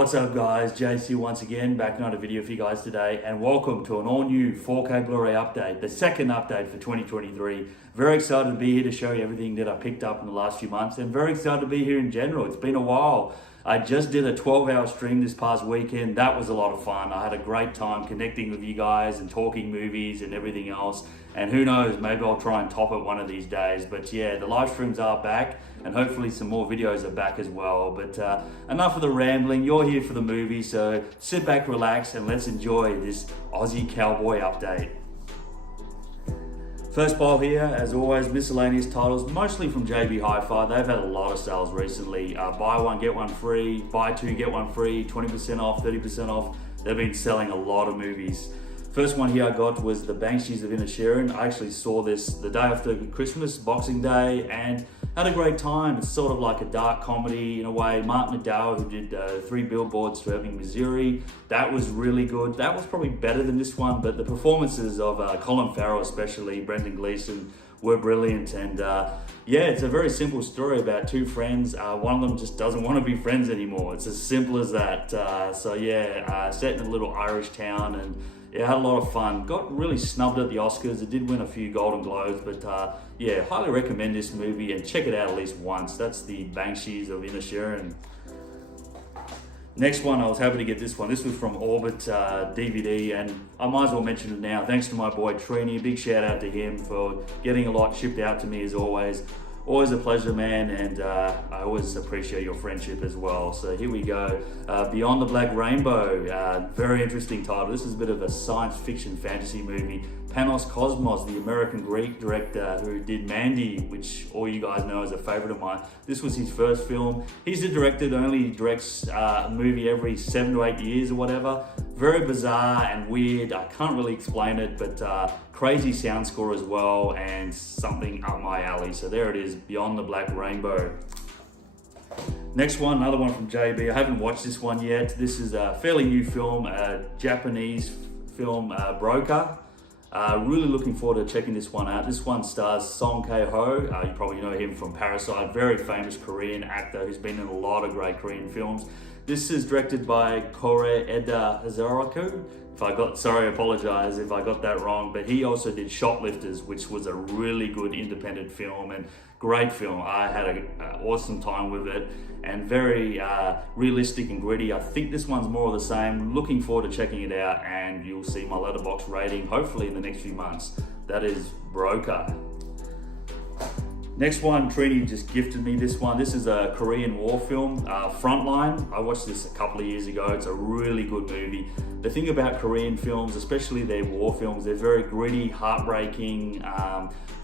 What's up guys, JC once again, back on a video for you guys today, and welcome to an all new 4K Blu-ray update, the second update for 2023. Very excited to be here to show you everything that I picked up in the last few months, and very excited to be here in general. It's been a while. I just did a 12-hour stream this past weekend. That was a lot of fun. I had a great time connecting with you guys and talking movies and everything else. And who knows, maybe I'll try and top it one of these days. But yeah, the live streams are back, and hopefully some more videos are back as well. But enough of the rambling. You're here for the movie, so sit back, relax, and let's enjoy this Aussie cowboy update. First pile here, as always, miscellaneous titles, mostly from JB Hi-Fi. They've had a lot of sales recently. Buy one, get one free, buy two, get one free, 20% off, 30% off. They've been selling a lot of movies. First one here I got was The Banshees of Inisherin. I actually saw this the day after Christmas, Boxing Day, and had a great time. It's sort of like a dark comedy in a way. Mark McDowell, who did 3 Billboards to Ebbing, Missouri. That was really good. That was probably better than this one, but the performances of Colin Farrell especially, Brendan Gleeson, were brilliant. And yeah, it's a very simple story about two friends. One of them just doesn't want to be friends anymore. It's as simple as that. So yeah, set in a little Irish town, and yeah, had a lot of fun. Got really snubbed at the Oscars. It did win a few Golden Globes, but yeah, highly recommend this movie and check it out at least once. That's The Banshees of Inisherin. Next one, I was happy to get this one. This was from Orbit DVD, and I might as well mention it now. Thanks to my boy Trini, big shout out to him for getting a lot shipped out to me as always. Always a pleasure, man, and I always appreciate your friendship as well. So here we go. Beyond the Black Rainbow, very interesting title. This is a bit of a science fiction fantasy movie. Panos Cosmatos, the American Greek director who did Mandy, which all you guys know is a favorite of mine. This was his first film. He's the director that only directs a movie every 7 to 8 years or whatever. Very bizarre and weird. I can't really explain it, but crazy sound score as well, and something up my alley. So there it is, Beyond the Black Rainbow. Next one, another one from JB. I haven't watched this one yet. This is a fairly new film, a Japanese film, Broker. Really looking forward to checking this one out. This one stars Song Kang-ho. You probably know him from Parasite, very famous Korean actor who's been in a lot of great Korean films. This is directed by Kore Eda Hazaroku. Sorry, I apologize if I got that wrong, but he also did Shoplifters, which was a really good independent film and great film. I had an awesome time with it, and very realistic and gritty. I think this one's more of the same. Looking forward to checking it out, and you'll see my Letterboxd rating hopefully in the next few months. That is Broker. Next one, Trini just gifted me this one. This is a Korean war film, Frontline. I watched this a couple of years ago. It's a really good movie. The thing about Korean films, especially their war films, they're very gritty, heartbreaking,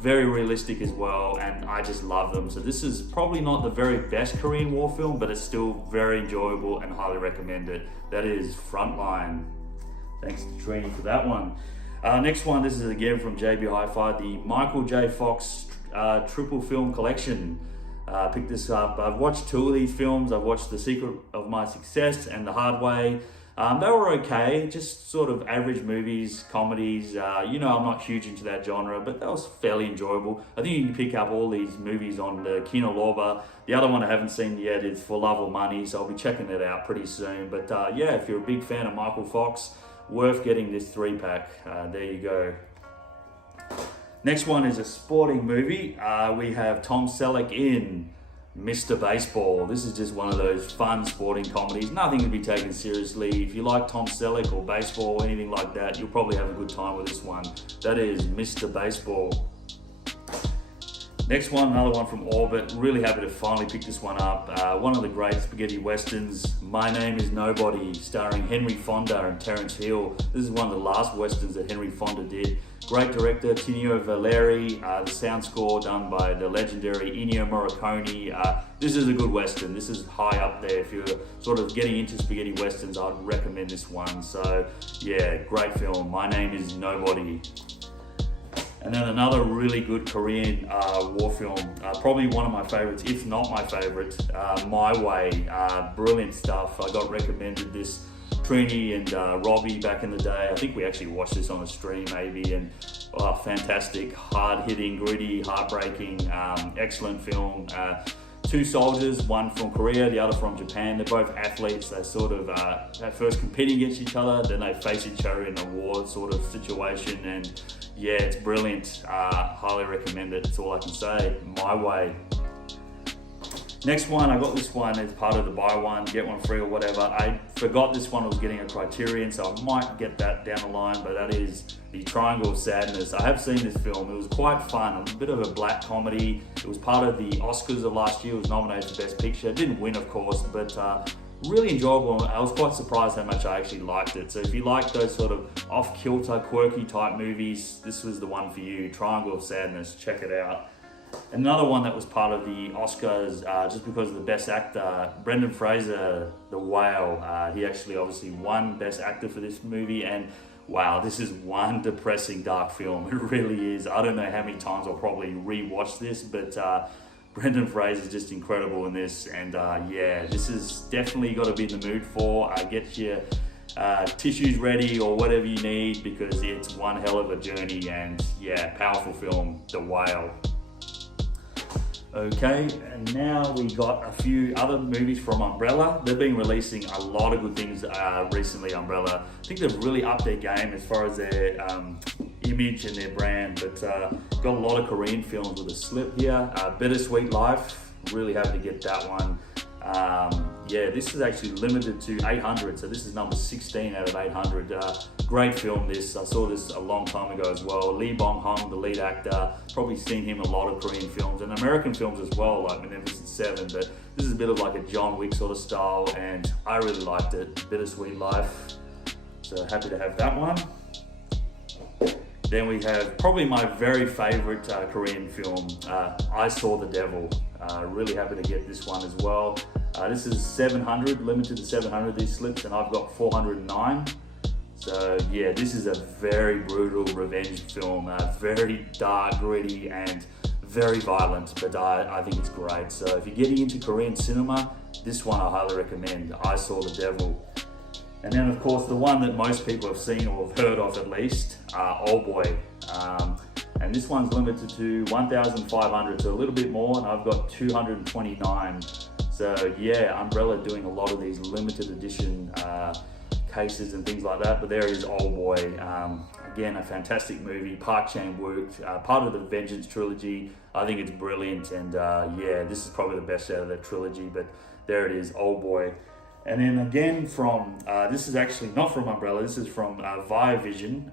very realistic as well, and I just love them. So this is probably not the very best Korean war film, but it's still very enjoyable and highly recommend it. That is Frontline. Thanks to Trini for that one. Next one, this is again from JB Hi-Fi, the Michael J. Fox triple film collection. Picked this up. I've watched 2 of these films. I've watched The Secret of My Success and The Hard Way. They were okay, just sort of average movies, comedies. You know, I'm not huge into that genre, but that was fairly enjoyable. I think you can pick up all these movies on the Kino Lorber. The other one I haven't seen yet is For Love or Money, so I'll be checking it out pretty soon. But yeah, if you're a big fan of Michael Fox, worth getting this 3-pack. There you go. Next one is a sporting movie. We have Tom Selleck in Mr. Baseball. This is just one of those fun sporting comedies. Nothing to be taken seriously. If you like Tom Selleck or baseball or anything like that, you'll probably have a good time with this one. That is Mr. Baseball. Next one, another one from Orbit. Really happy to finally pick this one up. One of the great spaghetti westerns, My Name is Nobody, starring Henry Fonda and Terence Hill. This is one of the last westerns that Henry Fonda did. Great director, Tino Valeri. The sound score done by the legendary Ennio Morricone. This is a good western. This is high up there. If you're sort of getting into spaghetti westerns, I'd recommend this one. So yeah, great film. My Name is Nobody. And then another really good Korean war film, probably one of my favorites, if not my favorite, My Way. Brilliant stuff. I got recommended this, Trini and Robbie back in the day. I think we actually watched this on a stream maybe, and fantastic, hard-hitting, gritty, heartbreaking, excellent film. two soldiers, one from Korea, the other from Japan. They're both athletes. They sort of at first competing against each other, then they face each other in a war sort of situation. And yeah, it's brilliant. Highly recommend it. That's all I can say. My Way. Next one, I got this one as part of the buy one, get one free or whatever. I forgot this one was getting a Criterion, so I might get that down the line, but that is the Triangle of Sadness. I have seen this film. It was quite fun, a bit of a black comedy. It was part of the Oscars of last year. It was nominated for Best Picture. It didn't win, of course, but really enjoyable. I was quite surprised how much I actually liked it. So if you like those sort of off-kilter, quirky type movies, this was the one for you. Triangle of Sadness, check it out. Another one that was part of the Oscars, just because of the Best Actor, Brendan Fraser, The Whale. He actually obviously won Best Actor for this movie, and wow, this is one depressing, dark film. It really is. I don't know how many times I'll probably re-watch this, but Brendan Fraser is just incredible in this, and yeah, this is definitely got to be in the mood for. Get your tissues ready or whatever you need, because it's one hell of a journey, and yeah, powerful film, The Whale. Okay, and now we got a few other movies from Umbrella. They've been releasing a lot of good things recently, Umbrella. I think they've really upped their game as far as their image and their brand, but got a lot of Korean films with a slip here. Bittersweet Life, really happy to get that one. Yeah, this is actually limited to 800, so this is number 16 out of 800. Great film this. I saw this a long time ago as well. Lee Bong-hong, the lead actor, probably seen him in a lot of Korean films and American films as well, like Magnificent Seven, but this is a bit of like a John Wick sort of style, and I really liked it. Bittersweet Life, so happy to have that one. Then we have probably my very favorite Korean film, I Saw the Devil. Really happy to get this one as well. This is 700, limited to 700 these slips, and I've got 409. So yeah, this is a very brutal revenge film, very dark, gritty, and very violent, but I think it's great. So if you're getting into Korean cinema, this one I highly recommend, I Saw the Devil. And then of course the one that most people have seen or have heard of at least, Oldboy. And this one's limited to 1,500, so a little bit more, and I've got 229. So yeah, Umbrella doing a lot of these limited edition cases and things like that, but there is Oldboy. Again, a fantastic movie. Park Chan-wook, part of the Vengeance trilogy. I think it's brilliant, and yeah, this is probably the best out of that trilogy, but there it is, Oldboy. And then again from, this is actually not from Umbrella, this is from Viavision.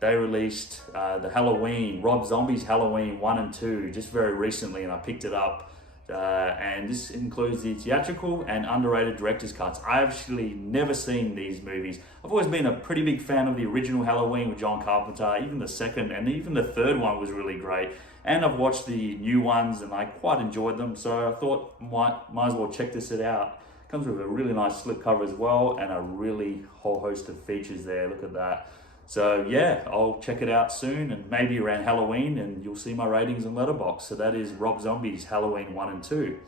They released the Halloween, Rob Zombie's Halloween 1 and 2 just very recently, and I picked it up. And this includes the theatrical and underrated director's cuts. I've actually never seen these movies. I've always been a pretty big fan of the original Halloween with John Carpenter, even the second and even the third one was really great. And I've watched the new ones and I quite enjoyed them, so I thought might as well check this out. Comes with a really nice slipcover as well, and a really whole host of features there. Look at that. So yeah, I'll check it out soon, and maybe around Halloween, and you'll see my ratings in Letterboxd. So that is Rob Zombie's Halloween 1 and 2.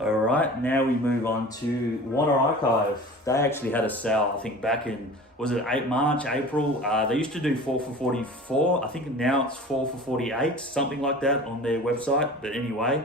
All right, now we move on to Warner Archive. They actually had a sale, I think back in, was it March, April? They used to do 4 for 44. I think now it's 4 for 48, something like that on their website. But anyway,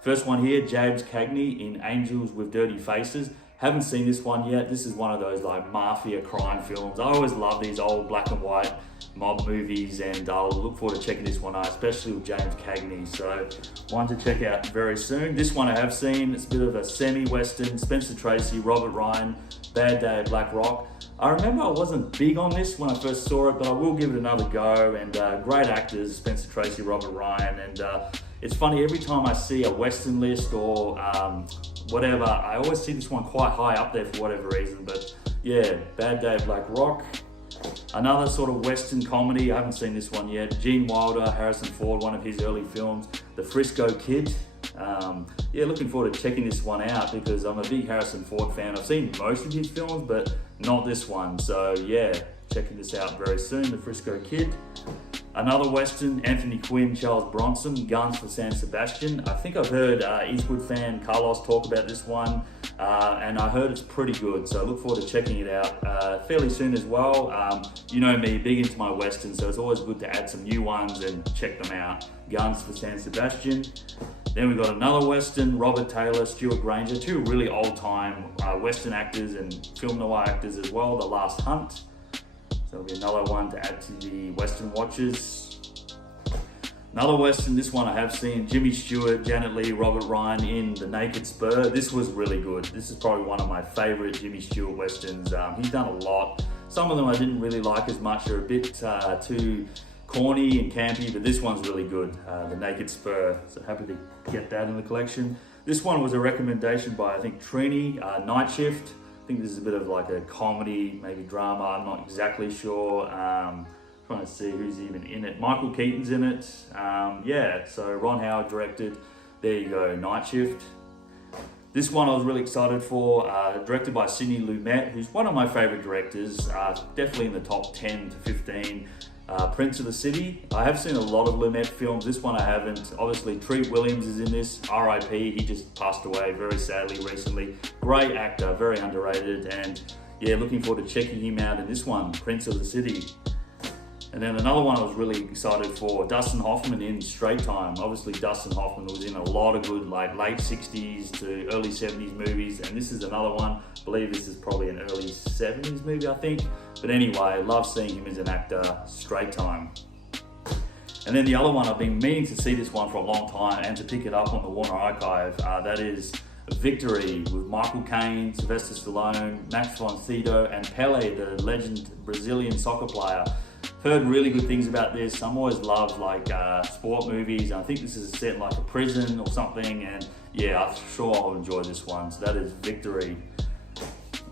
first one here, James Cagney in Angels with Dirty Faces. Haven't seen this one yet. This is one of those like mafia crime films. I always love these old black and white mob movies, and I'll look forward to checking this one out, especially with James Cagney. So one to check out very soon. This one I have seen. It's a bit of a semi-western. Spencer Tracy, Robert Ryan, Bad Day at Black Rock. I remember I wasn't big on this when I first saw it, but I will give it another go. And great actors, Spencer Tracy, Robert Ryan, and it's funny, every time I see a Western list or whatever, I always see this one quite high up there for whatever reason. But yeah, Bad Day at Black Rock. Another sort of Western comedy, I haven't seen this one yet. Gene Wilder, Harrison Ford, one of his early films. The Frisco Kid. Yeah, looking forward to checking this one out because I'm a big Harrison Ford fan. I've seen most of his films, but not this one. So yeah, checking this out very soon, The Frisco Kid. Another Western, Anthony Quinn, Charles Bronson, Guns for San Sebastian. I think I've heard Eastwood fan Carlos talk about this one, and I heard it's pretty good, so I look forward to checking it out fairly soon as well. You know me, big into my Westerns, so it's always good to add some new ones and check them out. Guns for San Sebastian. Then we've got another Western, Robert Taylor, Stuart Granger, two really old-time Western actors and film noir actors as well, The Last Hunt. So there'll be another one to add to the Western watches. Another Western, this one I have seen, Jimmy Stewart, Janet Leigh, Robert Ryan in The Naked Spur. This was really good. This is probably one of my favorite Jimmy Stewart Westerns. He's done a lot. Some of them I didn't really like as much. They're a bit too corny and campy, but this one's really good, The Naked Spur. So happy to get that in the collection. This one was a recommendation by, I think, Trini, Night Shift. I think this is a bit of like a comedy, maybe drama, I'm not exactly sure. Trying to see who's even in it. Michael Keaton's in it. Yeah, so Ron Howard directed. There you go, Night Shift. This one I was really excited for, directed by Sidney Lumet, who's one of my favorite directors, definitely in the top 10 to 15. Prince of the City. I have seen a lot of Lumet films. This one I haven't. Obviously, Treat Williams is in this. R.I.P. He just passed away very sadly recently. Great actor, very underrated, and yeah, looking forward to checking him out in this one, Prince of the City. And then another one I was really excited for, Dustin Hoffman in Straight Time. Obviously, Dustin Hoffman was in a lot of good like late 60s to early 70s movies, and this is another one. I believe this is probably an early 70s movie, I think. But anyway, love seeing him as an actor, Straight Time. And then the other one, I've been meaning to see this one for a long time and to pick it up on the Warner Archive. That is Victory, with Michael Caine, Sylvester Stallone, Max von Sydow, and Pelé, the legend Brazilian soccer player. Heard really good things about this. I'm always loved like sport movies. I think this is set in like a prison or something, and yeah, I'm sure I'll enjoy this one. So that is Victory.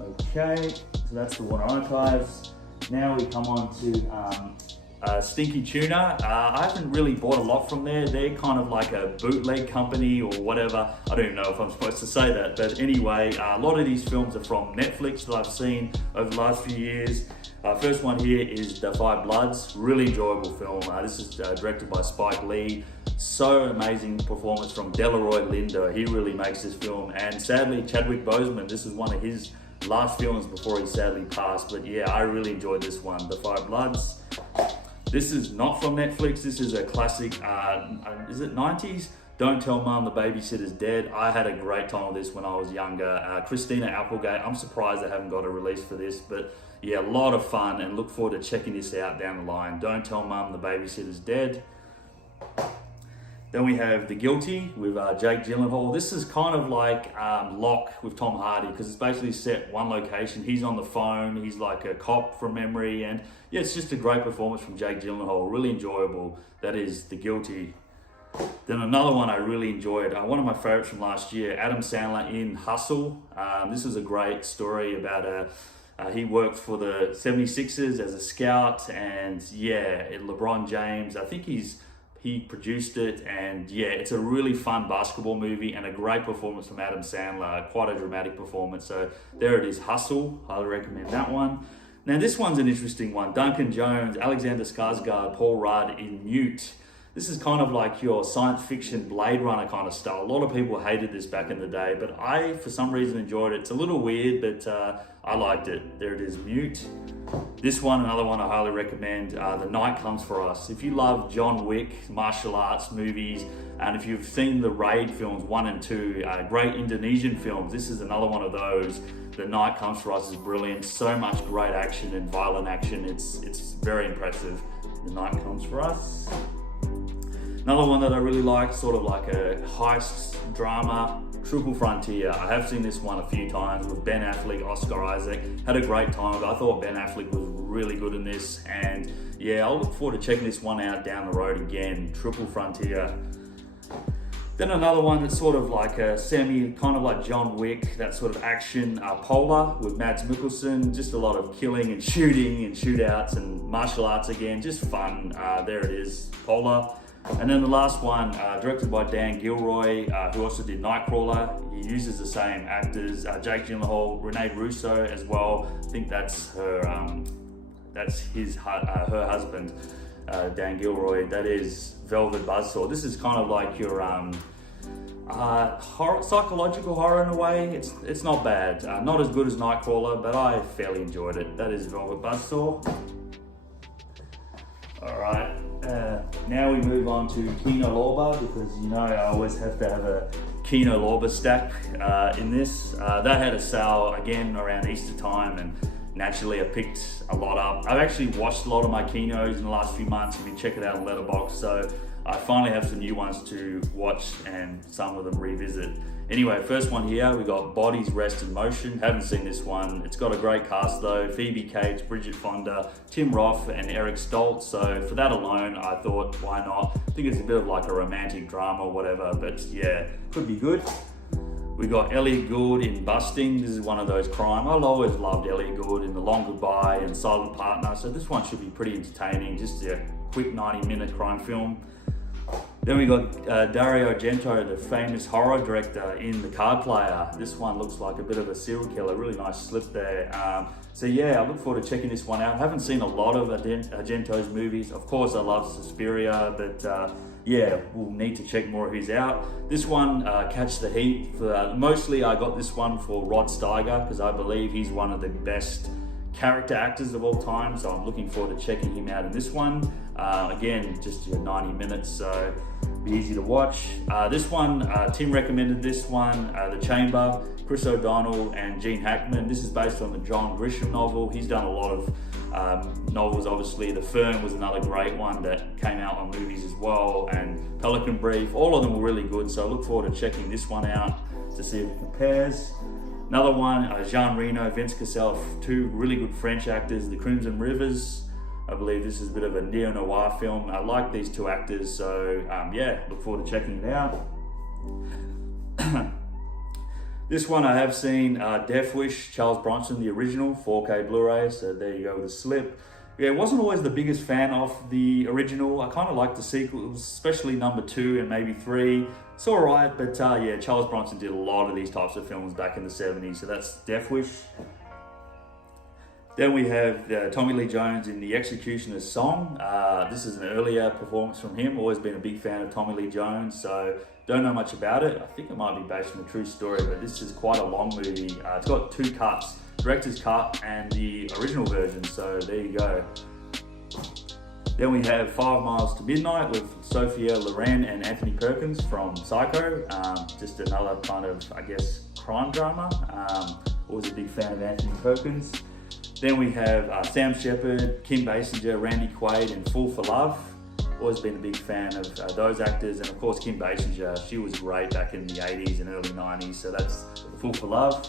Okay, so that's the Warner Archives. Now we come on to Stinky Tuna. I haven't really bought a lot from there. They're kind of like a bootleg company or whatever. I don't even know if I'm supposed to say that, but anyway, a lot of these films are from Netflix that I've seen over the last few years. First one here is The Five Bloods, really enjoyable film. This is directed by Spike Lee. So amazing performance from Delroy Lindo. He really makes this film. And sadly, Chadwick Boseman, this is one of his last films before he sadly passed. But yeah, I really enjoyed this one, The Five Bloods. This is not from Netflix. This is a classic, is it 90s? Don't Tell Mom the Babysitter's Dead. I had a great time with this when I was younger. Christina Applegate, I'm surprised they haven't got a release for this, but yeah, a lot of fun, and look forward to checking this out down the line. Don't Tell Mom the Babysitter's Dead. Then we have The Guilty with Jake Gyllenhaal. This is kind of like Lock with Tom Hardy, because it's basically set one location. He's on the phone, he's like a cop from memory, and yeah, it's just a great performance from Jake Gyllenhaal, really enjoyable. That is The Guilty. Then another one I really enjoyed, one of my favorites from last year, Adam Sandler in Hustle. This was a great story about he worked for the 76ers as a scout, and yeah, LeBron James, I think he produced it, and yeah, it's a really fun basketball movie and a great performance from Adam Sandler, quite a dramatic performance. So there it is, Hustle, highly recommend that one. Now this one's an interesting one, Duncan Jones, Alexander Skarsgård, Paul Rudd in Mute. This is kind of like your science fiction Blade Runner kind of style. A lot of people hated this back in the day, but I, for some reason, enjoyed it. It's a little weird, but I liked it. There it is, Mute. This one, another one I highly recommend, The Night Comes For Us. If you love John Wick, martial arts movies, and if you've seen the Raid films 1 and 2, great Indonesian films, this is another one of those. The Night Comes For Us is brilliant. So much great action and violent action. It's very impressive. The Night Comes For Us. Another one that I really like, sort of like a heist drama, Triple Frontier. I have seen this one a few times with Ben Affleck, Oscar Isaac. Had a great time. I thought Ben Affleck was really good in this, and yeah, I'll look forward to checking this one out down the road again, Triple Frontier. Then another one that's sort of like a kind of like John Wick, that sort of action, Polar with Mads Mikkelsen. Just a lot of killing and shooting and shootouts and martial arts again, just fun. There it is, Polar. And then the last one, directed by Dan Gilroy, who also did Nightcrawler. He uses the same actors, Jake Gyllenhaal, Renee Russo as well. I think that's her husband. Dan Gilroy. That is Velvet Buzzsaw. This is kind of like your horror, psychological horror in a way. It's not bad. Not as good as Nightcrawler, but I fairly enjoyed it. That is Velvet Buzzsaw. Alright, now we move on to Kino Lorber, because you know I always have to have a Kino Lorber stack in this. They had a sale again around Easter time, and naturally I picked a lot up. I've actually watched a lot of my Kinos in the last few months. If you check it out on Letterboxd, so I finally have some new ones to watch and some of them revisit. Anyway, first one here, we got Bodies Rest in Motion. Haven't seen this one. It's got a great cast though. Phoebe Cates, Bridget Fonda, Tim Roth and Eric Stoltz. So for that alone, I thought, why not? I think it's a bit of like a romantic drama or whatever, but yeah, could be good. We got Elliot Gould in Busting. This is one of those crime. I've always loved Elliot Gould in The Long Goodbye and Silent Partner. So this one should be pretty entertaining. Just a quick 90-minute crime film. Then we got Dario Argento, the famous horror director, in The Card Player. This one looks like a bit of a serial killer, really nice slip there. So yeah, I look forward to checking this one out. I haven't seen a lot of Argento's movies. Of course, I love Suspiria, but yeah, we'll need to check more of his out. This one, Catch the Heat. Mostly I got this one for Rod Steiger, because I believe he's one of the best character actors of all time, so I'm looking forward to checking him out in this one. Again, just your 90 minutes, so be easy to watch. This one, Tim recommended this one, The Chamber, Chris O'Donnell and Gene Hackman. This is based on the John Grisham novel. He's done a lot of novels, obviously. The Firm was another great one that came out on movies as well, and Pelican Brief. All of them were really good, so I look forward to checking this one out to see if it compares. Another one, Jean Reno, Vince Cassel, two really good French actors, The Crimson Rivers. I believe this is a bit of a neo-noir film. I like these two actors, so yeah, look forward to checking it out. This one I have seen, Death Wish, Charles Bronson, the original, 4K Blu-ray, so there you go with a slip. Yeah, wasn't always the biggest fan of the original. I kind of like the sequels, especially number 2 and maybe 3. It's all right, but yeah, Charles Bronson did a lot of these types of films back in the 70s, so that's Death Wish. Then we have Tommy Lee Jones in The Executioner's Song. This is an earlier performance from him. Always been a big fan of Tommy Lee Jones, so don't know much about it. I think it might be based on a true story, but this is quite a long movie. It's got 2 cuts, director's cut and the original version, so there you go. Then we have 5 Miles to Midnight with Sophia Loren and Anthony Perkins from Psycho. Just another kind of, I guess, crime drama. Always a big fan of Anthony Perkins. Then we have Sam Shepard, Kim Basinger, Randy Quaid in Fool for Love. Always been a big fan of those actors, and of course Kim Basinger, she was great back in the 80s and early 90s, so that's Fool for Love.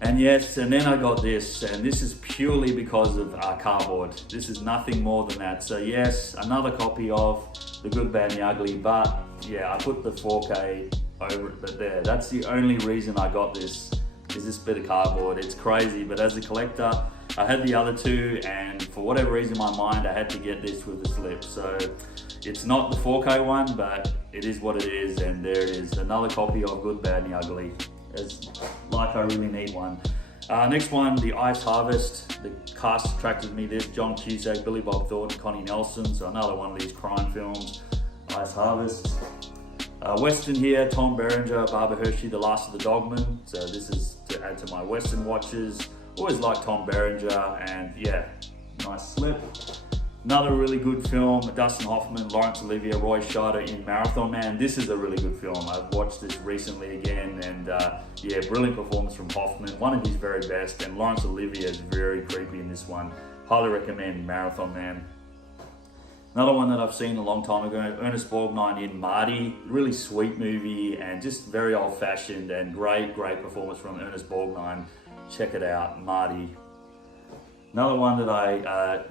And yes, and then I got this, and this is purely because of Cardboard. This is nothing more than that. So yes, another copy of The Good, Bad and the Ugly, but yeah, I put the 4K over it, but there, that's the only reason I got this, is this bit of cardboard. It's crazy, but as a collector, I had the other 2, and for whatever reason in my mind, I had to get this with the slip. So it's not the 4K one, but it is what it is, and there it is. Another copy of Good, Bad and the Ugly. It's like I really need one. Next one, The Ice Harvest. The cast attracted me this, John Cusack, Billy Bob Thornton, Connie Nelson. So another one of these crime films, Ice Harvest. Western here, Tom Berenger, Barbara Hershey, The Last of the Dogmen. So this is to add to my Western watches. Always liked Tom Berenger, and yeah, nice slip. Another really good film, Dustin Hoffman, Laurence Olivier, Roy Scheider in Marathon Man. This is a really good film. I've watched this recently again, and yeah, brilliant performance from Hoffman, one of his very best, and Laurence Olivier is very creepy in this one. Highly recommend Marathon Man. Another one that I've seen a long time ago, Ernest Borgnine in Marty. Really sweet movie, and just very old-fashioned, and great performance from Ernest Borgnine. Check it out, Marty. Another one that I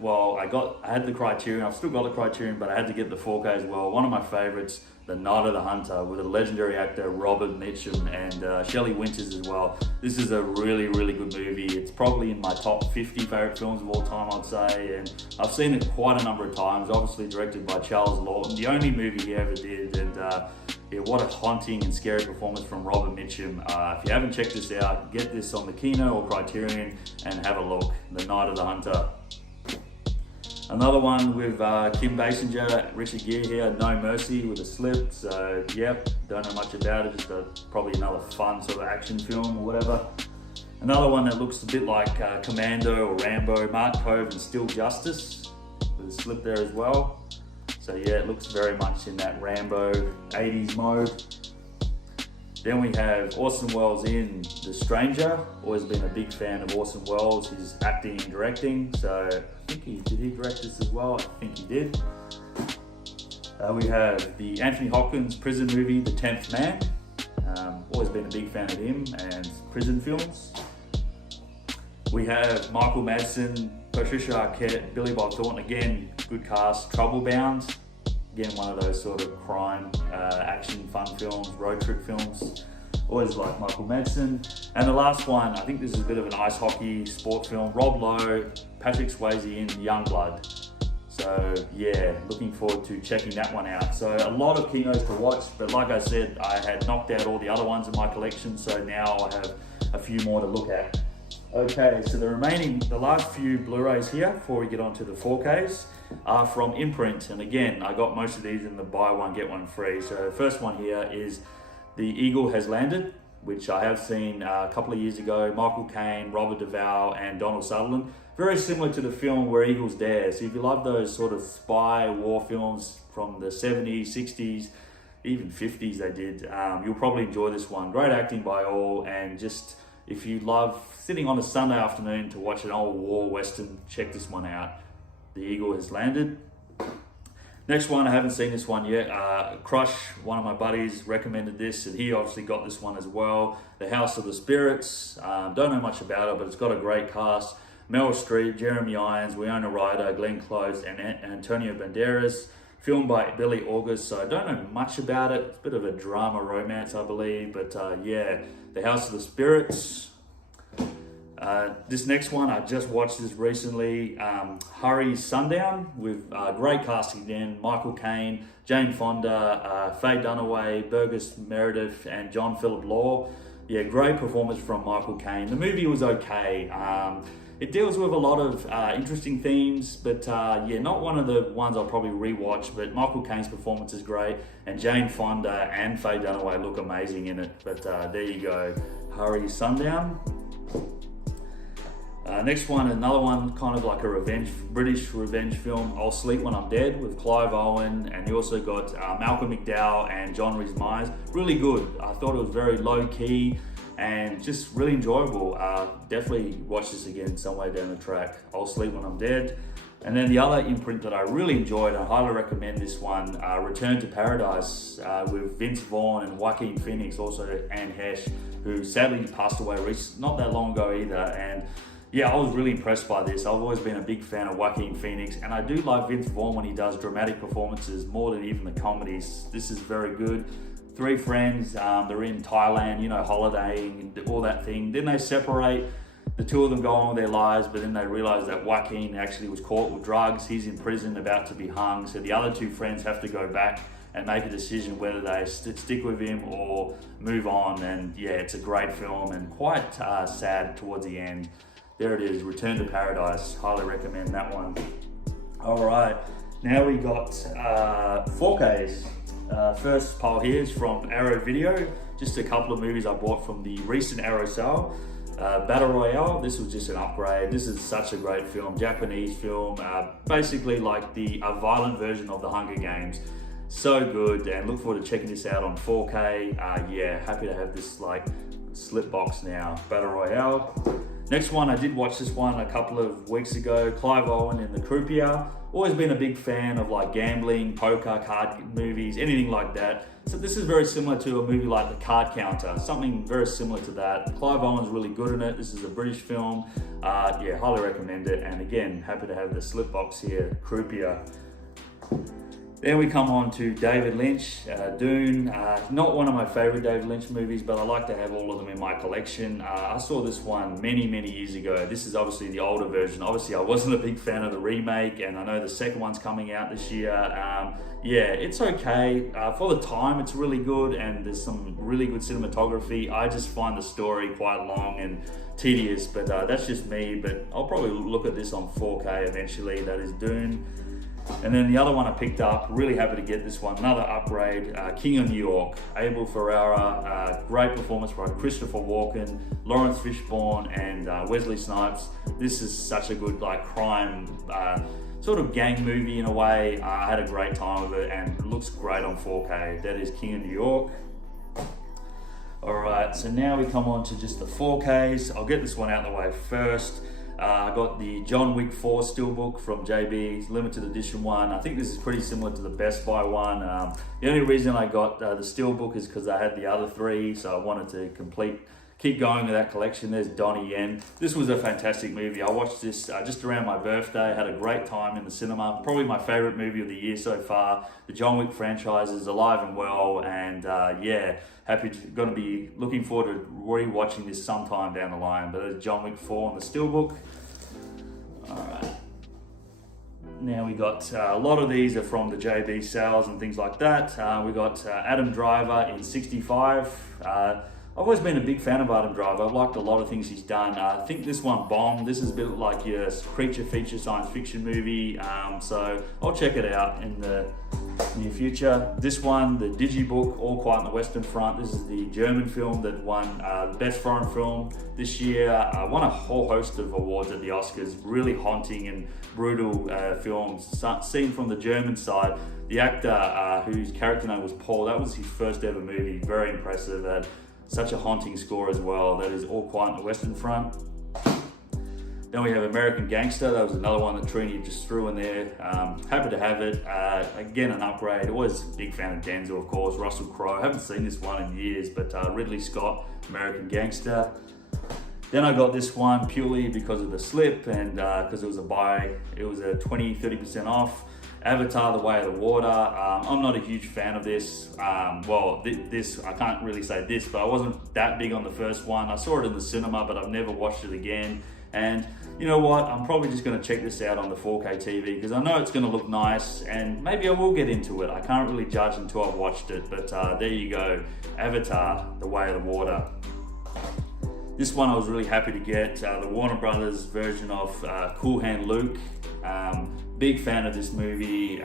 had the Criterion. I've still got the Criterion, but I had to get the 4K as well. One of my favorites, The Night of the Hunter, with a legendary actor, Robert Mitchum, and Shelley Winters as well. This is a really good movie. It's probably in my top 50 favorite films of all time, I'd say, and I've seen it quite a number of times. Obviously directed by Charles Lawton, the only movie he ever did, and yeah, what a haunting and scary performance from Robert Mitchum. If you haven't checked this out, get this on the Kino or Criterion and have a look. The Night of the Hunter. Another one with Kim Basinger, Richard Gere here, No Mercy with a slip. So yep, don't know much about it, just probably another fun sort of action film or whatever. Another one that looks a bit like Commando or Rambo, Mark Cove and Still Justice with a slip there as well. So yeah, it looks very much in that Rambo 80s mode. Then we have Orson Welles in The Stranger. Always been a big fan of Orson Welles, his acting and directing. So I think did he direct this as well? I think he did. We have the Anthony Hopkins prison movie, The 10th Man. Always been a big fan of him and prison films. We have Michael Madsen, Patricia Arquette, Billy Bob Thornton, again, good cast, Trouble Bound. Again, one of those sort of crime, action, fun films, road trip films. Always like Michael Madsen. And the last one, I think this is a bit of an ice hockey sport film, Rob Lowe, Patrick Swayze in Youngblood. So yeah, looking forward to checking that one out. So a lot of kinos to watch, but like I said, I had knocked out all the other ones in my collection, so now I have a few more to look at. Okay, so the last few Blu-rays here before we get on to the 4Ks are from Imprint. And again, I got most of these in the buy one, get one free. So the first one here is The Eagle Has Landed, which I have seen a couple of years ago. Michael Caine, Robert Duvall, and Donald Sutherland. Very similar to the film Where Eagles Dare. So if you love those sort of spy war films from the 70s, 60s, even 50s they did, you'll probably enjoy this one. Great acting by all, and just if you love sitting on a Sunday afternoon to watch an old war western, check this one out. The Eagle Has Landed. Next one, I haven't seen this one yet. Crush, one of my buddies, recommended this, and he obviously got this one as well. The House of the Spirits. Don't know much about it, but it's got a great cast. Meryl Streep, Jeremy Irons, Winona Ryder, Glenn Close, and Antonio Banderas. Filmed by Billy August, so I don't know much about it. It's a bit of a drama romance, I believe, but yeah, The House of the Spirits. This next one, I just watched this recently, Hurry Sundown, with great casting again, Michael Caine, Jane Fonda, Faye Dunaway, Burgess Meredith, and John Philip Law. Yeah, great performance from Michael Caine. The movie was okay. It deals with a lot of interesting themes, but yeah, not one of the ones I'll probably rewatch, but Michael Caine's performance is great, and Jane Fonda and Faye Dunaway look amazing in it. But there you go, Hurry Sundown. Next one, another one, kind of like a British revenge film, I'll Sleep When I'm Dead, with Clive Owen, and you also got Malcolm McDowell and John Rhys Meyers. Really good. I thought it was very low key and just really enjoyable. Definitely watch this again somewhere down the track. I'll Sleep When I'm Dead. And then the other imprint that I really enjoyed, I highly recommend this one, Return to Paradise, with Vince Vaughn and Joaquin Phoenix, also Anne Heche, who sadly passed away not that long ago either. And yeah, I was really impressed by this. I've always been a big fan of Joaquin Phoenix, and I do like Vince Vaughn when he does dramatic performances more than even the comedies. This is very good. Three friends, they're in Thailand, you know, holidaying, all that thing. Then they separate, the two of them go on with their lives, but then they realize that Joaquin actually was caught with drugs. He's in prison, about to be hung. So the other two friends have to go back and make a decision whether they stick with him or move on. And yeah, it's a great film and quite sad towards the end. There it is, Return to Paradise. Highly recommend that one. All right, now we got 4Ks. First pile here is from Arrow Video. Just a couple of movies I bought from the recent Arrow sale. Battle Royale, this was just an upgrade. This is such a great film, Japanese film, basically like a violent version of the Hunger Games. So good, and look forward to checking this out on 4K. Yeah, happy to have this like slip box now, Battle Royale. Next one, I did watch this one a couple of weeks ago, Clive Owen in The Croupier. Always been a big fan of like gambling, poker, card movies, anything like that. So this is very similar to a movie like The Card Counter, something very similar to that. Clive Owen's really good in it. This is a British film. Yeah, highly recommend it. And again, happy to have the slip box here, Croupier. Then we come on to David Lynch, Dune. Not one of my favorite David Lynch movies, but I like to have all of them in my collection. I saw this one many, many years ago. This is obviously the older version. Obviously, I wasn't a big fan of the remake, and I know the second one's coming out this year. Yeah, it's okay. For the time, it's really good, and there's some really good cinematography. I just find the story quite long and tedious, but that's just me. But I'll probably look at this on 4K eventually. That is Dune. And then the other one I picked up, really happy to get this one, another upgrade, King of New York, Abel Ferrara, great performance by Christopher Walken, Lawrence Fishburne, and Wesley Snipes. This is such a good crime sort of gang movie in a way. I had a great time with it, and it looks great on 4K. That is King of New York. Alright, so now we come on to just the 4Ks. I'll get this one out of the way first. I got the John Wick 4 Steelbook from JB, limited edition one. I think this is pretty similar to the Best Buy one. The only reason I got the Steelbook is because I had the other three, so I wanted to keep going with that collection. There's Donnie Yen. This was a fantastic movie. I watched this just around my birthday, had a great time in the cinema. Probably my favorite movie of the year so far. The John Wick franchise is alive and well, and yeah, going to be looking forward to re-watching this sometime down the line. But there's John Wick 4 on the Steelbook. Alright. Now we got a lot of these are from the JB sales and things like that. We got Adam Driver in 65. I've always been a big fan of Adam Driver. I've liked a lot of things he's done. I think this one bombed. This is a bit like your creature feature science fiction movie. So I'll check it out in the near future. This one, the Digibook, All Quiet on the Western Front. This is the German film that won the Best Foreign Film this year. Won a whole host of awards at the Oscars. Really haunting and brutal films. Seen from the German side. The actor whose character name was Paul, that was his first ever movie. Very impressive. Such a haunting score as well. That is All Quiet on the Western Front. Then we have American Gangster. That was another one that Trini just threw in there. Happy to have it. Again, an upgrade. Always a big fan of Denzel, of course. Russell Crowe. Haven't seen this one in years, but Ridley Scott, American Gangster. Then I got this one purely because of the slip and because it was a buy. It was a 20-30% off. Avatar, The Way of the Water. I'm not a huge fan of this. This, I can't really say this, but I wasn't that big on the first one. I saw it in the cinema, but I've never watched it again. And you know what? I'm probably just going to check this out on the 4K TV because I know it's going to look nice and maybe I will get into it. I can't really judge until I've watched it, but there you go. Avatar, The Way of the Water. This one I was really happy to get, the Warner Brothers version of Cool Hand Luke. Big fan of this movie.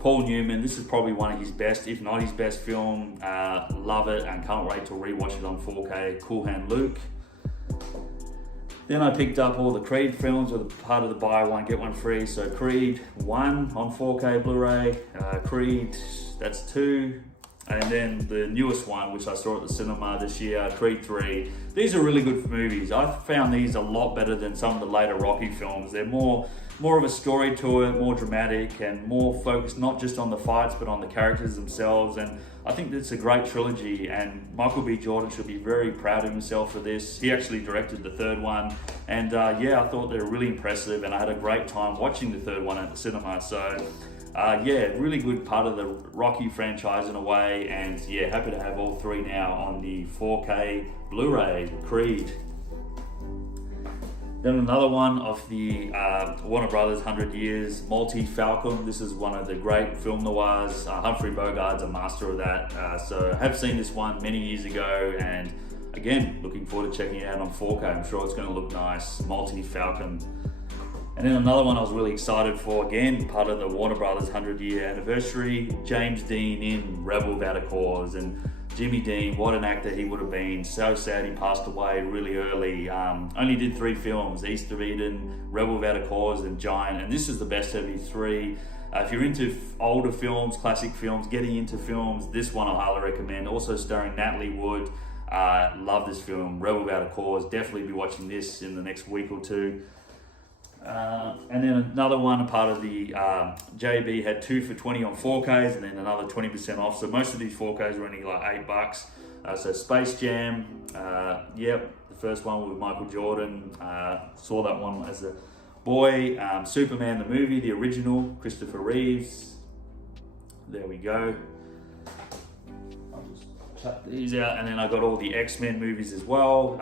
Paul Newman, this is probably one of his best, if not his best film. Love it and can't wait to rewatch it on 4K. Cool Hand Luke. Then I picked up all the Creed films with a part of the buy one, get one free. So Creed 1 on 4K Blu-ray, Creed, that's 2. And then the newest one, which I saw at the cinema this year, Creed 3. These are really good movies. I found these a lot better than some of the later Rocky films. They're more of a story to it, more dramatic and more focused not just on the fights but on the characters themselves. And I think it's a great trilogy and Michael B. Jordan should be very proud of himself for this. He actually directed the third one and yeah, I thought they were really impressive and I had a great time watching the third one at the cinema. So yeah, really good part of the Rocky franchise in a way, and yeah, happy to have all three now on the 4K Blu-ray, Creed. Then another one of the Warner Brothers 100 Years, Falcon. This is one of the great film noirs. Humphrey Bogart's a master of that. So I have seen this one many years ago, and again, looking forward to checking it out on 4K. I'm sure it's going to look nice, Falcon. And then another one I was really excited for, again, part of the Warner Brothers 100-year anniversary, James Dean in Rebel Without a Cause. And Jimmy Dean, what an actor he would have been. So sad he passed away really early. Only did 3 films, East of Eden, Rebel Without a Cause, and Giant. And this is the best of his 3. If you're into older films, classic films, getting into films, this one I highly recommend. Also starring Natalie Wood. Love this film, Rebel Without a Cause. Definitely be watching this in the next week or 2. And then another one, a part of the JB had 2 for $20 on 4Ks and then another 20% off. So most of these 4Ks were only like $8. So Space Jam, yep, the first one with Michael Jordan. Saw that one as a boy. Superman the movie, the original, Christopher Reeves. There we go. I'll just cut these out, and then I got all the X-Men movies as well.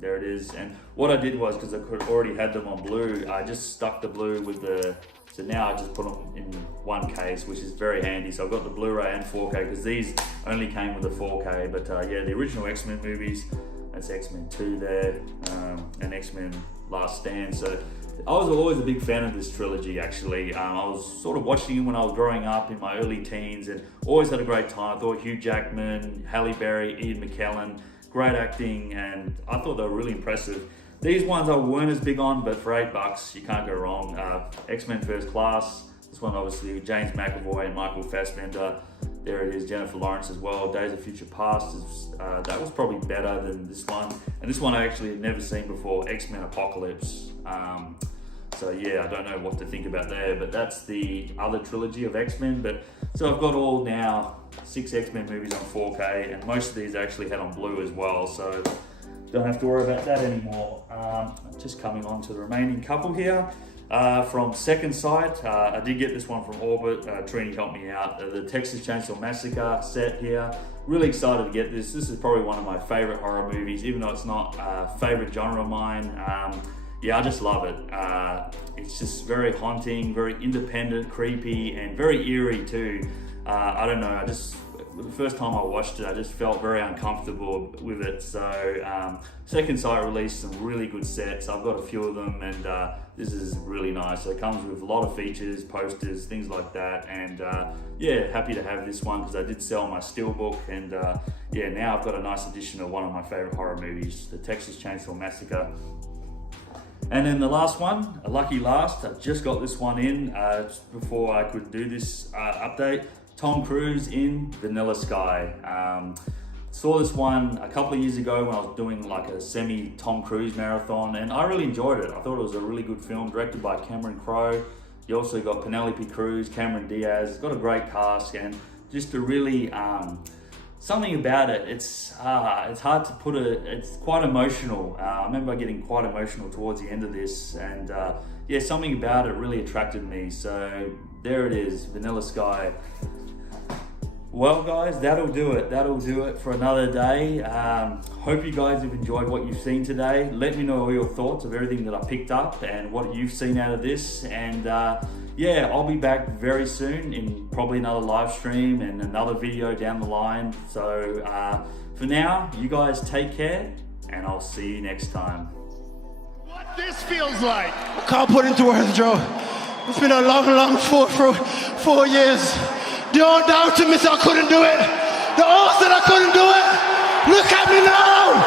There it is. And what I did was, because I could already had them on blue, I just stuck the blue with the, so now I just put them in one case, which is very handy. So I've got the Blu-ray and 4K, because these only came with the 4K. But yeah, the original X-Men movies, that's X-Men 2 there, and X-Men Last Stand. So I was always a big fan of this trilogy, actually. I was sort of watching it when I was growing up in my early teens, and always had a great time. I thought Hugh Jackman, Halle Berry, Ian McKellen, great acting, and I thought they were really impressive. These ones I weren't as big on, but for $8, you can't go wrong. X-Men First Class, this one obviously James McAvoy and Michael Fassbender. There it is, Jennifer Lawrence as well. Days of Future Past, that was probably better than this one. And this one I actually had never seen before, X-Men Apocalypse. So yeah, I don't know what to think about there, but that's the other trilogy of X-Men. But so I've got all now 6 X-Men movies on 4K, and most of these I actually had on blue as well, so don't have to worry about that anymore. Just coming on to the remaining couple here. From Second Sight, I did get this one from Orbit. Trini helped me out. The Texas Chainsaw Massacre set here. Really excited to get this. This is probably one of my favorite horror movies, even though it's not a favorite genre of mine. Yeah, I just love it. It's just very haunting, very independent, creepy, and very eerie too. I don't know, the first time I watched it, I just felt very uncomfortable with it. So Second Sight released some really good sets. I've got a few of them, and this is really nice. So it comes with a lot of features, posters, things like that. And yeah, happy to have this one, because I did sell my steelbook, and yeah, now I've got a nice edition of one of my favorite horror movies, the Texas Chainsaw Massacre. And then the last one, a lucky last, I just got this one in before I could do this update. Tom Cruise in Vanilla Sky. Saw this one a couple of years ago when I was doing like a semi-Tom Cruise marathon, and I really enjoyed it. I thought it was a really good film, directed by Cameron Crowe. You also got Penelope Cruz, Cameron Diaz. It's got a great cast, and just a really, something about it, it's hard to put it, it's quite emotional. I remember getting quite emotional towards the end of this, and yeah, something about it really attracted me. So there it is, Vanilla Sky. Well guys, that'll do it for another day. Hope you guys have enjoyed what you've seen today. Let me know all your thoughts of everything that I picked up and what you've seen out of this. And yeah, I'll be back very soon in probably another live stream and another video down the line. So for now, you guys take care, and I'll see you next time. What this feels like. I can't put into words, Joe. It's been a long 4 years. The old doubted me said I couldn't do it. The old said I couldn't do it. Look at me now.